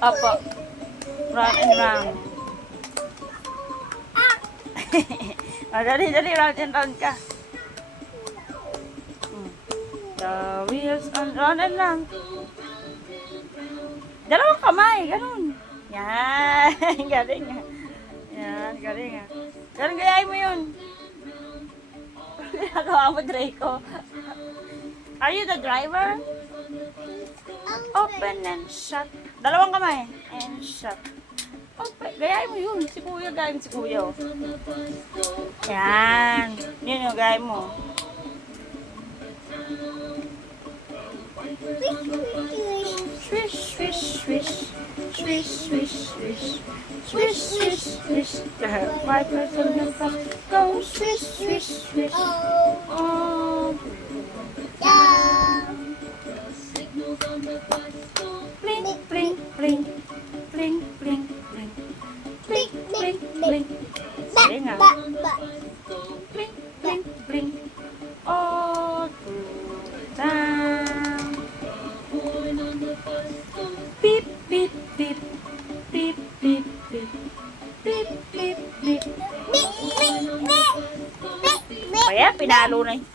Opo. Round and round. Dali, round and round ka. The wheels on round and round. Dalawang kamay, ganun. Yan, galing nga. Yan, galing nga. Ganun, gayahin mo yun. Ginagawa mo, Draco. Are you the driver? Open and shut. Dalawang kamay. And shut. Open. Gayahin mo yun. Si Kuya, gayahin mo si Kuya. Oh. Yan. Yun yung gayahin mo. Swish, swish, swish. Swish, swish, swish. Swish, swish, swish. My person will go swish, swish, swish. Oh. Bling, bling, bling. Bling, bling, bling. Bling, bling, bling. Sige nga. Bling, bling, bling. All through town. Beep, beep, beep. Beep, beep, beep. Beep, beep, beep. Kaya, pinalo na yun.